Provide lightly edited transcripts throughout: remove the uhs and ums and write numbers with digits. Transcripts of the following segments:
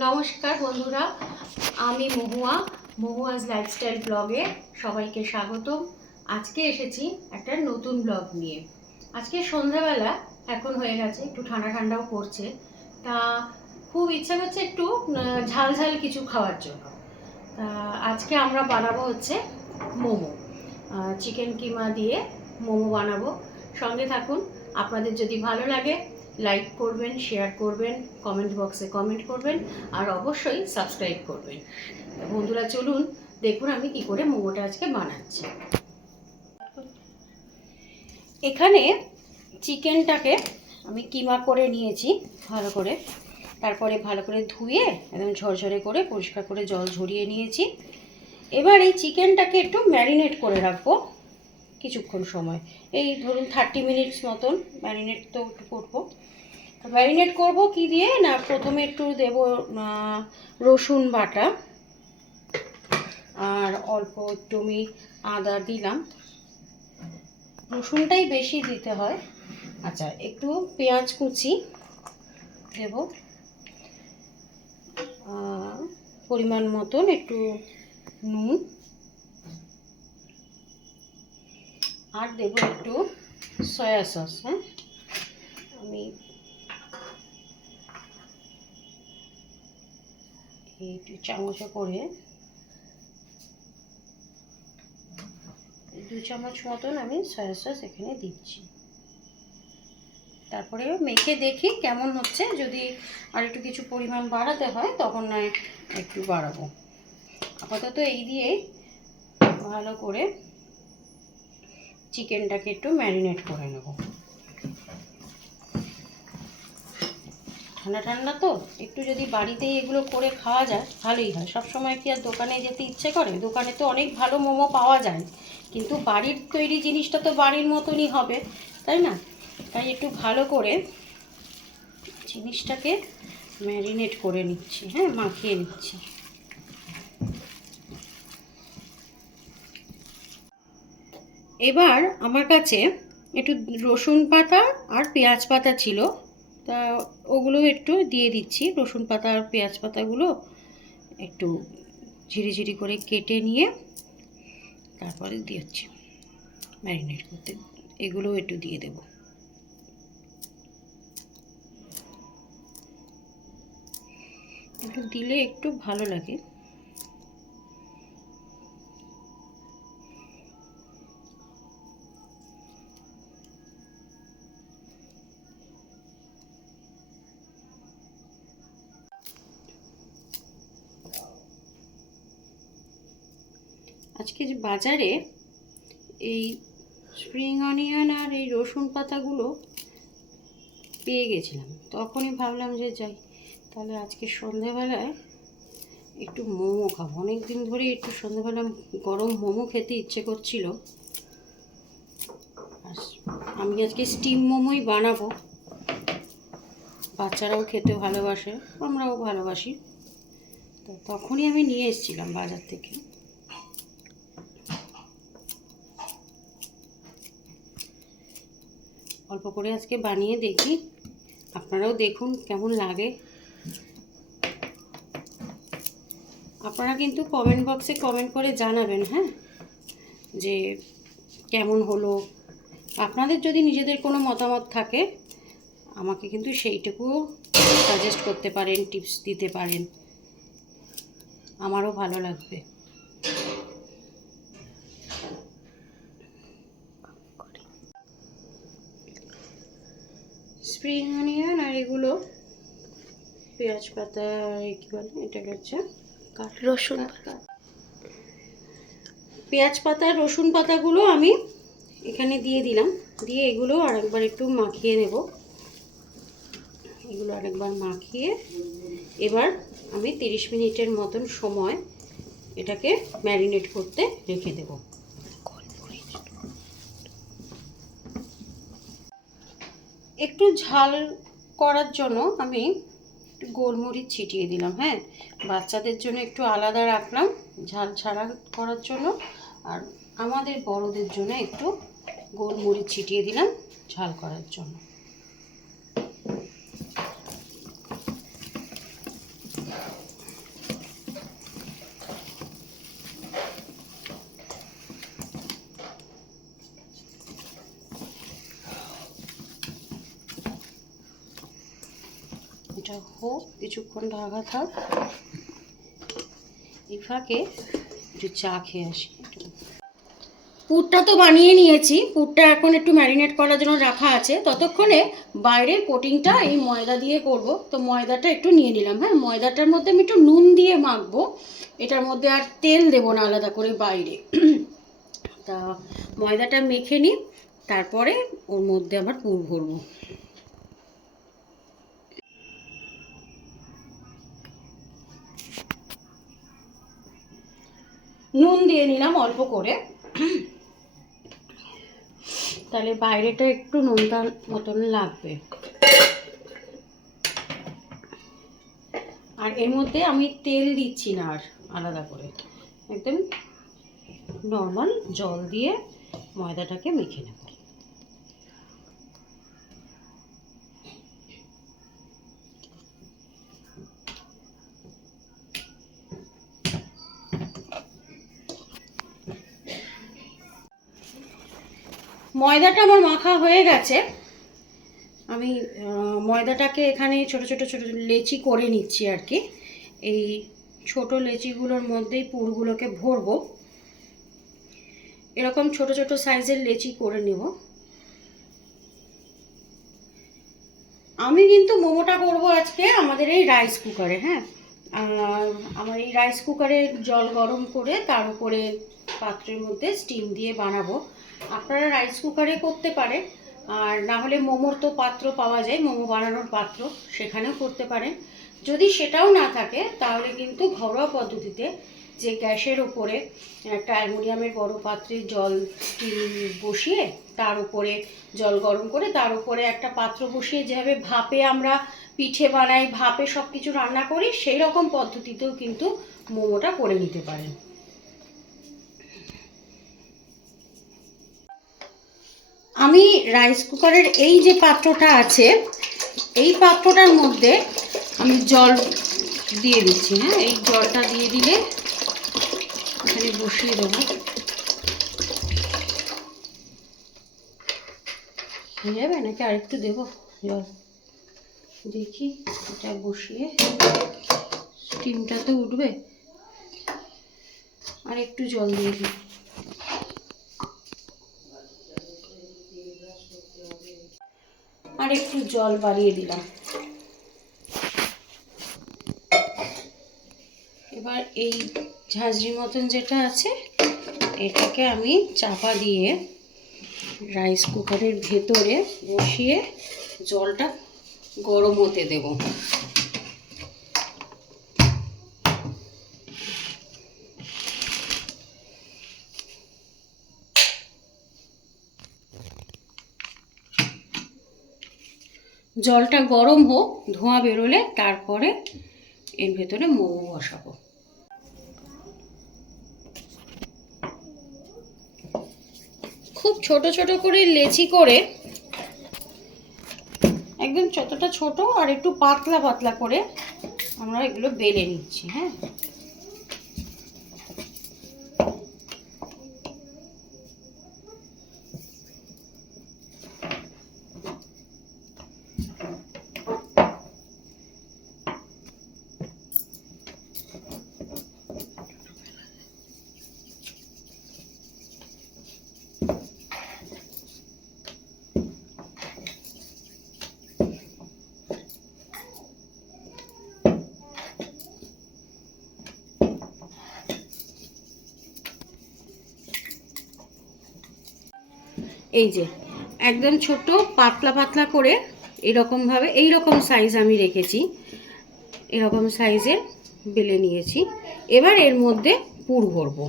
নমস্কার বন্ধুরা, আমি মহুয়াজ লাইফস্টাইল ব্লগে সবাইকে স্বাগতম। আজকে এসেছি একটা নতুন ব্লগ নিয়ে। আজকে সন্ধ্যাবেলা এখন হয়ে গেছে, একটু ঠান্ডা ঠান্ডাও পড়ছে, তা খুব ইচ্ছা করছে একটু ঝাল ঝাল কিছু খাওয়ার জন্য। তা আজকে আমরা বানাবো হচ্ছে মোমো, চিকেন কিমা দিয়ে মোমো বানাবো। সঙ্গে থাকুন। আপনাদের যদি ভালো লাগে লাইক করবেন, শেয়ার করবেন, কমেন্ট বক্সে কমেন্ট করবেন, আর অবশ্যই সাবস্ক্রাইব করবেন। বন্ধুরা চলুন দেখুন আমি কি করে মোমোটা আজকে বানাচ্ছি। এখানে চিকেনটাকে আমি কিমা করে নিয়েছি ভালো করে, তারপরে ভালো করে ধুয়ে একদম ঝরঝরে করে পরিষ্কার করে জল ঝরিয়ে নিয়েছি। এবার এই চিকেনটাকে একটু ম্যারিনেট করে রাখবো কিছুক্ষণ সময়, এই ধরুন 30 মিনিটস মতন ম্যারিনেট তো একটু করবো। ম্যারিনেট করব কি দিয়ে না, প্রথমে একটু দেব রসুন বাটা, আর অল্প একটু আমি আদা দিলাম, রসুনটাই বেশি দিতে হয়। আচ্ছা, একটু পেঁয়াজ কুচি দেব, পরিমাণ মতন একটু নুন, আর দেব একটু সয়া সস। হ্যাঁ, আমি একটু চামচে করে 2 চামচ মতন আমি সয়া সস এখানে দিচ্ছি। তারপরে মেখে দেখি কেমন হচ্ছে, যদি আর একটু কিছু পরিমাণ বাড়াতে হয় তখন নয় একটু বাড়াবো। আপাতত এই দিয়ে ভালো করে চিকেনটাকে একটু ম্যারিনেট করে নেব। ঠান্ডা ঠান্ডা তো একটু যদি বাড়িতেই এগুলো করে খাওয়া যায় ভালোই হয়। সবসময় কি আর দোকানে যেতে ইচ্ছে করে? দোকানে তো অনেক ভালো মোমো পাওয়া যায়, কিন্তু বাড়ির তৈরি জিনিসটা তো বাড়ির মতনই হবে, তাই না? তাই একটু ভালো করে জিনিসটাকে ম্যারিনেট করে নিচ্ছি, হ্যাঁ, মাখিয়ে নিচ্ছি। এবার আমার কাছে একটু রসুন পাতা আর পেঁয়াজ পাতা ছিল, তা ওগুলো একটু দিয়ে দিচ্ছি। রসুন পাতা আর পেঁয়াজ পাতাগুলো একটু ঝিরিঝিরি করে কেটে নিয়ে তারপরে দিচ্ছি ম্যারিনেট করতে, এগুলোও একটু দিয়ে দেব। একটু দিলে একটু ভালো লাগে। আজকে যে বাজারে এই স্প্রিং অনিয়ন আর এই রসুন পাতাগুলো পেয়ে গেছিলাম, তখনই ভাবলাম যে যাই, তাহলে আজকে সন্ধেবেলায় একটু মোমো খাবো। অনেক দিন ধরে একটু সন্ধেবেলা গরম মোমো খেতে ইচ্ছে করছিল। আমি আজকে স্টিম মোমোই বানাবো। বাচ্চারাও খেতে ভালোবাসে, আমরাও ভালোবাসি, তো তখনই আমি নিয়ে এসেছিলাম বাজার থেকে। অল্প করে আজকে বানিয়ে দেখি, আপনারাও দেখুন কেমন লাগে। আপনারা কিন্তু কমেন্ট বক্সে কমেন্ট করে জানাবেন, হ্যাঁ, যে কেমন হলো। আপনাদের যদি নিজেদের কোনো মতামত থাকে আমাকে কিন্তু সেইটুকুও সাজেস্ট করতে পারেন, টিপস দিতে পারেন, আমারও ভালো লাগবে। স্প্রিং অনিয়ন আর এগুলো পেঁয়াজ পাতা, কি বলে এটা, হচ্ছে রসুন, পেঁয়াজ পাতা রসুন পাতাগুলো আমি এখানে দিয়ে দিলাম। দিয়ে এগুলো আরেকবার একটু মাখিয়ে নেব। এগুলো আরেকবার মাখিয়ে এবার আমি 30 মিনিটের মতন সময় এটাকে ম্যারিনেট করতে রেখে দেব। একটু ঝাল করার জন্য আমি একটু গোলমরিচ ছিটিয়ে দিলাম। হ্যাঁ, বাচ্চাদের জন্য একটু আলাদা রাখলাম ঝাল ছাড়া করার জন্য, আর আমাদের বড়দের জন্য একটু গোলমরিচ ছিটিয়ে দিলাম ঝাল করার জন্য। এটা হোক, কিছুক্ষণ ঢাকা থাক। এই ফাঁকে একটু চা খেয়ে আসি। পুরটা তো বানিয়ে নিয়েছি, পুরটা এখন একটু ম্যারিনেট করার জন্য রাখা আছে। ততক্ষণে বাইরের কোটিংটা এই ময়দা দিয়ে করব। তো ময়দাটা একটু নিয়ে নিলাম। হ্যাঁ, ময়দাটার মধ্যে আমি একটু নুন দিয়ে মাখবো। এটার মধ্যে আর তেল দেবো না আলাদা করে বাইরে। তা ময়দাটা মেখে নিই, তারপরে ওর মধ্যে আবার পুর ভরবো। নুন দিয়ে নিলাম অল্প করে, তাহলে বাইরেটা একটু নোনতার মতন লাগবে। আর এর মধ্যে আমি তেল দিচ্ছি না আর আলাদা করে, একদম নর্মাল জল দিয়ে ময়দাটাকে মেখে নেব। ময়দাটা আমার মাখা হয়ে গেছে। আমি ময়দাটাকে এখানে ছোট ছোট ছোট লেচি করে নিচ্ছি আর কি। এই ছোট লেচিগুলোর মধ্যেই পুরগুলোকে ভরবো। এরকম ছোট ছোট সাইজের লেচি করে নেব। আমি কিন্তু মোমোটা করব আজকে আমাদের এই রাইস কুকারে। হ্যাঁ, আমার এই রাইস কুকারে জল গরম করে তার উপরে পাত্রের মধ্যে স্টিম দিয়ে বানাবো। আপনারা রাইস কুকারে করতে পারেন, আর না হলে মোমোর তো পাত্র পাওয়া যায়, মোমো বানানোর পাত্র, সেখানেও করতে পারেন। যদি সেটাও না থাকে তাহলে কিন্তু ঘরোয়া পদ্ধতিতে যে গ্যাসের উপরে একটা অ্যালুমিনিয়ামের বড় পাত্রে জল বসিয়ে তার উপরে জল গরম করে তার উপরে একটা পাত্র বসিয়ে যেভাবে ভাপে আমরা পিঠে বানাই, ভাপে সব কিছু রান্না করি, সেই রকম পদ্ধতিতেও কিন্তু মোমোটা করে নিতে পারেন। আমি রাইস কুকারের এই যে পাত্রটা আছে, এই পাত্রটার মধ্যে আমি জল দিয়ে দিচ্ছি। হ্যাঁ, এই জলটা দিয়ে দিলে এখানে বসিয়ে দেবো। হয়ে যাবে নাকি আরেকটু দেবো জল? দেখি, এটা বসিয়ে স্টিমটা তো উঠবে, আর একটু জল দিয়ে দিই। আর একটু জল বাড়িয়ে দিলাম। এবার এই ঝাঁঝরি মতন যেটা আছে এটাকে আমি চাপা দিয়ে রাইস কুকারের ভেতরে বসিয়ে জলটা গরম হতে দেব। জলটা গরম হোক, ধোঁয়া বেরোলে তারপরে এর ভেতরে মোমো বসাবো। খুব ছোট ছোট করে লেচি করে, একদম যতটা ছোট আর একটু পাতলা পাতলা করে আমরা এগুলো বেলে নিচ্ছি। হ্যাঁ, এই যে একদম ছোট পাতলা পাতলা করে এরকমভাবে এইরকম সাইজ আমি রেখেছি, এরকম সাইজের বেলে নিয়েছি। এবার এর মধ্যে পুর ভরবো।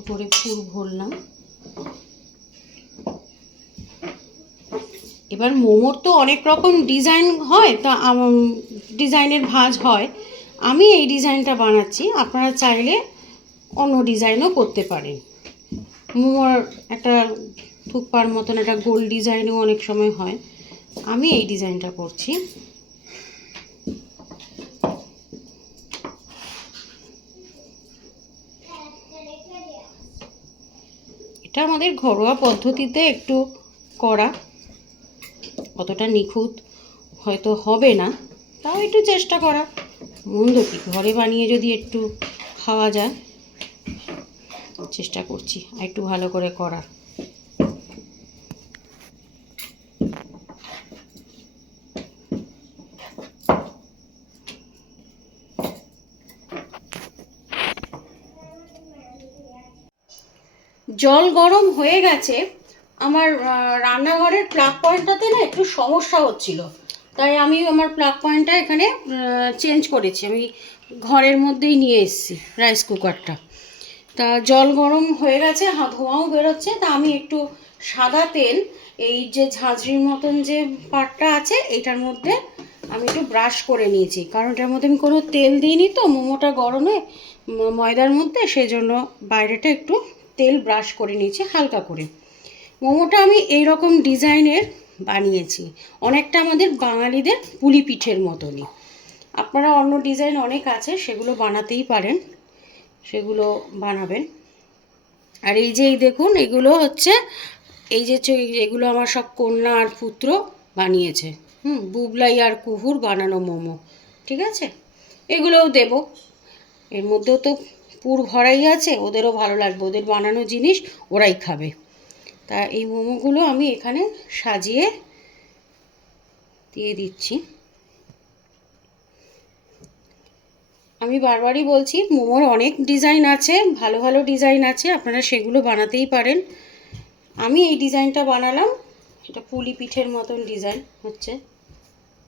উপরে পুর ভরলাম। এবার মোমোর তো অনেক রকম ডিজাইন হয়, তা ডিজাইনের ভাঁজ হয়। আমি এই ডিজাইনটা বানাচ্ছি, আপনারা চাইলে অন্য ডিজাইনও করতে পারেন। মোমোর একটা থুকপার মতন একটা গোল ডিজাইনও অনেক সময় হয়, আমি এই ডিজাইনটা করছি। এটা আমাদের ঘরোয়া পদ্ধতিতে একটু করা, অতটা নিখুঁত হয়তো হবে না, তাও একটু চেষ্টা করা, মন্দ কি, ঘরে বানিয়ে যদি একটু খাওয়া যায়, চেষ্টা করছি আর একটু ভালো করে করার। জল গরম হয়ে গেছে। আমার রান্নাঘরের প্লাগ পয়েন্টটাতে না একটু সমস্যা হচ্ছিল, তাই আমি আমার প্লাগ পয়েন্টটা এখানে চেঞ্জ করেছি। আমি ঘরের মধ্যেই নিয়ে এসেছি রাইস কুকারটা। তা জল গরম হয়ে গেছে, ধোঁয়াও বেরোচ্ছে, তা আমি একটু সাদা তেল, এই যে ঝাঁঝরির মতন যে পাটটা আছে এইটার মধ্যে আমি একটু ব্রাশ করে নিয়েছি, কারণ এটার মধ্যে আমি কোনো তেল দিইনি তো, মোমোটা গরমে ময়দার মধ্যে, সেজন্য বাইরেটা একটু তেল ব্রাশ করে নিয়েছি হালকা করে। মোমোটা আমি এই রকম ডিজাইনের বানিয়েছি, অনেকটা আমাদের বাঙালিদের পুলি পিঠের মতনই। আপনারা অন্য ডিজাইন অনেক আছে, সেগুলো বানাতেই পারেন, সেগুলো বানাবেন। আর এই যে এই দেখুন, এগুলো হচ্ছে এই যে এগুলো আমার সব কন্যা আর পুত্র বানিয়েছে, বুবলাই আর কুহুর বানানো মোমো, ঠিক আছে। এগুলোও দেব, এর মধ্যেও তো পুর ভরাই আছে, ওদেরও ভালো লাগবে, ওদের বানানো জিনিস ওরাই খাবে। তা এই মোমোগুলো আমি এখানে সাজিয়ে দিয়ে দিচ্ছি। আমি বারবারই বলছি, মোমোর অনেক ডিজাইন আছে, ভালো ভালো ডিজাইন আছে, আপনারা সেগুলো বানাতেই পারেন। আমি এই ডিজাইনটা বানালাম, এটা পুলি পিঠের মতন ডিজাইন হচ্ছে,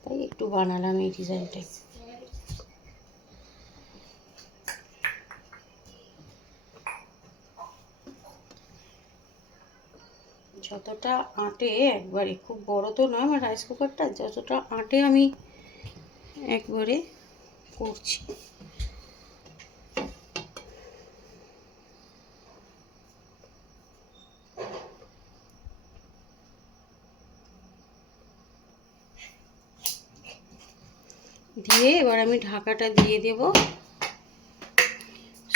তাই একটু বানালাম এই ডিজাইনটাই। যতটা আটে একবারে, খুব বড় তো নয় আমার রাইস কুকারটা, যতটা আটে আমি একবারে করছি। দিয়ে এবার আমি ঢাকাটা দিয়ে দেব,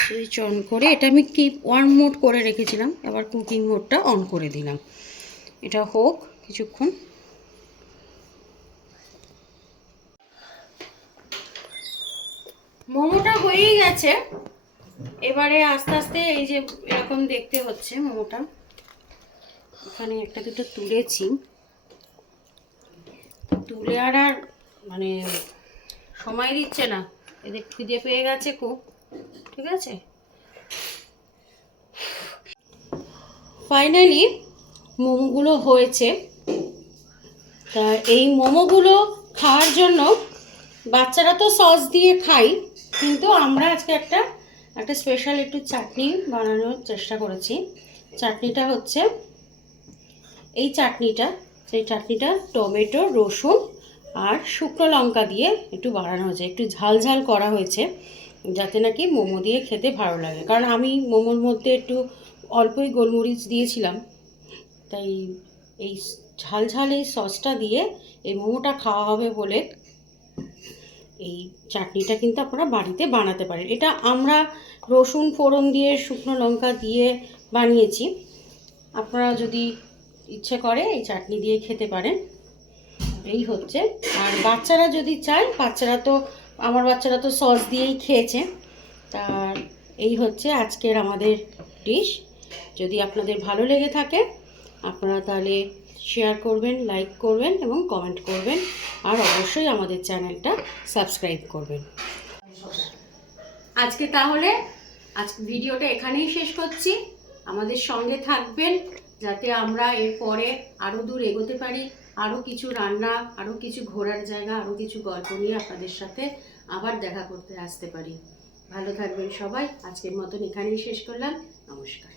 সুইচ অন করে। এটা আমি কিপ ওয়ার্ম মোড করে রেখেছিলাম, এবার কুকিং মোডটা অন করে দিলাম। এটা হোক কিছুক্ষণ। মোমোটা হয়েই গেছে, এবারে আস্তে আস্তে এই যে এরকম দেখতে হচ্ছে মোমোটা। ওখানে একটা দুটো তুলেছি, তুলে আর মানে সময় দিচ্ছে না, এদের খিদে পেয়ে গেছে খুব, ঠিক আছে। ফাইনালি মোমোগুলো হয়েছে। তা এই মোমোগুলো খাওয়ার জন্য, বাচ্চারা তো সস দিয়ে খাই, কিন্তু আমরা আজকে একটা স্পেশাল একটু চাটনি বানানোর চেষ্টা করেছি। চাটনিটা হচ্ছে এই চাটনিটা, সেই চাটনিটা টমেটো, রসুন আর শুকনো লঙ্কা দিয়ে একটু বানানো হয়েছে, একটু ঝাল ঝাল করা হয়েছে, যাতে নাকি মোমো দিয়ে খেতে ভালো লাগে। কারণ আমি মোমোর মধ্যে একটু অল্পই গোলমরিচ দিয়েছিলাম, তাই এই ঝাল ঝাল এই সসটা দিয়ে এই মোমোটা খাওয়া হবে বলে এই চাটনিটা কিন্তু আপনারা বাড়িতে বানাতে পারেন। এটা আমরা রসুন ফোড়ন দিয়ে, শুকনো লঙ্কা দিয়ে বানিয়েছি, আপনারা যদি ইচ্ছে করে এই চাটনি দিয়ে খেতে পারেন। এই হচ্ছে। আর বাচ্চারা যদি চায়, আমার বাচ্চারা তো সস দিয়েই খেয়েছে। তা এই হচ্ছে আজকের আমাদের ডিশ। যদি আপনাদের ভালো লেগে থাকে, আপনারা তাহলে শেয়ার করবেন, লাইক করবেন এবং কমেন্ট করবেন, আর অবশ্যই আমাদের চ্যানেলটা সাবস্ক্রাইব করবেন। আজকে তাহলে ভিডিওটা এখানেই শেষ করছি। আমাদের সঙ্গে থাকবেন, যাতে আমরা এরপরে আরও দূর এগোতে পারি, আরও কিছু রান্না, আরও কিছু ঘোরার জায়গা, আরও কিছু গল্প নিয়ে আপনাদের সাথে আবার দেখা করতে আসতে পারি। ভালো থাকবেন সবাই। আজকের মতন এখানেই শেষ করলাম। নমস্কার।